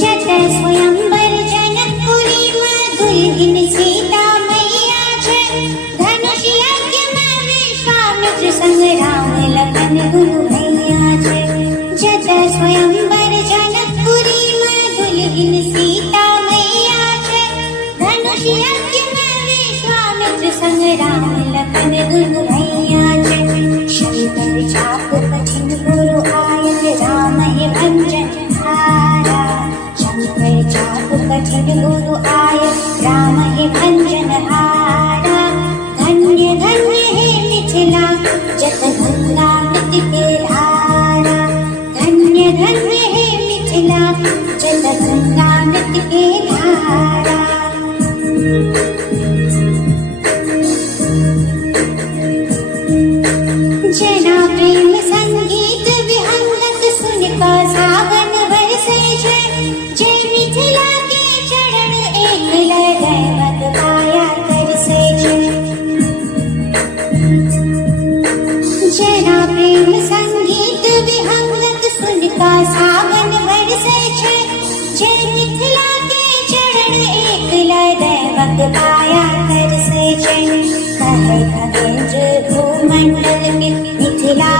जत स्वयंवर जनकपुरी में दुल्हन सीता मैया छे। धनुष यज्ञ में विश्वामित्र संग राम लखन गुरु भैया छे। जत स्वयंवर जनकपुरी में दुल्हन सीता मैया छे। धनुष यज्ञ में विश्वामित्र संग राम लखन गुरु भैया छे। शंकर चाप कठिन गुरु आय राम ही भंजन हारा। शंकर चाप कठिन गुरु आय राम ही भंजन हारा। धन्य धन्य है मिथिला जत गंगा मृत के धारा। धन्य धन्य है मिथिला जत गंगा मृत के धारा। जना प्रेम संगीत विहंगत सुन का सावन बरसे छे। जय मिथिला के चरण एक लय दैवत पाया तरसे छे। जना प्रेम संगीत विहंगत सुन का सावन बरसे छे। जय मिथिला के चरण एक लय दैवत पाया तरसे छे। कहे खगेन्द्र भूमंडल के मिथिला